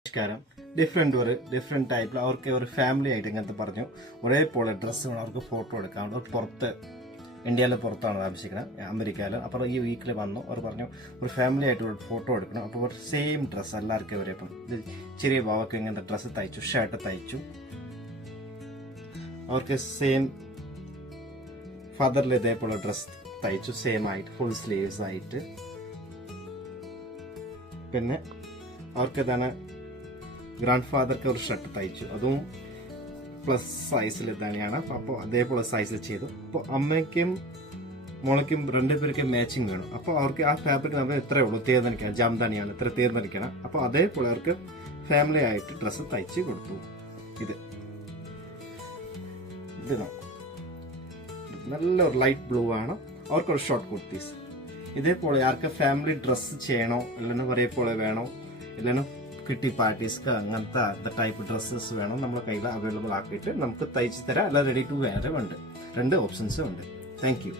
നമസ്കാരം. ഡിഫറെന്റ് ടൈപ്പിൽ അവർക്ക് ഒരു ഫാമിലി ആയിട്ട് ഇങ്ങനത്തെ പറഞ്ഞു ഒരേപോലെ ഡ്രസ്സ് വേണം അവർക്ക് ഫോട്ടോ എടുക്കാം. പുറത്ത് ഇന്ത്യയിലെ പുറത്താണ് താമസിക്കുന്നത്, അമേരിക്കയിൽ. അപ്പോൾ ഈ വീക്കിൽ വന്നു അവർ പറഞ്ഞു ഒരു ഫാമിലി ആയിട്ട് ഒരു ഫോട്ടോ എടുക്കണം. അപ്പോൾ ഒരു സെയിം ഡ്രസ്സ് എല്ലാവർക്കും ഒരേ ചെറിയ ബാവക്ക് ഇങ്ങനത്തെ ഡ്രസ്സ് തയ്ച്ചു, ഷർട്ട് തയ്ച്ചു. അവർക്ക് സെയിം ഫാദറിൽ ഇതേപോലെ ഡ്രസ്സ് തയ്ച്ചു, സെയിം ആയിട്ട് ഫുൾ സ്ലീവ്സ് ആയിട്ട്. പിന്നെ അവർക്ക് തന്നെ ഗ്രാൻഡ് ഫാദർക്ക് ഒരു ഷർട്ട് തയ്ച്ചു, അതും പ്ലസ് സൈസിൽ തന്നെയാണ്. അപ്പോൾ അതേപോലെ സൈസിൽ ചെയ്തു. അപ്പോൾ അമ്മയ്ക്കും മോളയ്ക്കും രണ്ടുപേർക്കും മാച്ചിങ് വേണം. അപ്പോൾ അവർക്ക് ആ ഫാബ്രിക് നമ്മൾ എത്രയേ ഉള്ളൂ തീർന്നിരിക്കണം, ജാംദാനിയാണ് ഇത്ര തീർന്നിരിക്കണം. അപ്പോൾ അതേപോലെ അവർക്ക് ഫാമിലി ആയിട്ട് ഡ്രസ്സ് തയ്ച്ച് കൊടുത്തു. ഇത് നല്ലൊരു ലൈറ്റ് ബ്ലൂ ആണ്. അവർക്കൊരു ഷോർട്ട് കുർത്തീസ്. ഇതേപോലെ ആർക്ക് ഫാമിലി ഡ്രസ്സ് ചെയ്യണോ, അല്ലെന്ന് ഒരേപോലെ വേണോ, ഇല്ലെന്ന് കിട്ടി പാർട്ടീസ്ക്ക് അങ്ങനത്തെ ടൈപ്പ് ഡ്രസ്സസ് വേണം നമ്മുടെ കയ്യിൽ അവൈലബിൾ ആക്കിയിട്ട് നമുക്ക് തയ്ച്ചു തരാം. അല്ല റെഡി ടു വെയർ ഉണ്ട്. 2 ഓപ്ഷൻസും ഉണ്ട്. Thank you.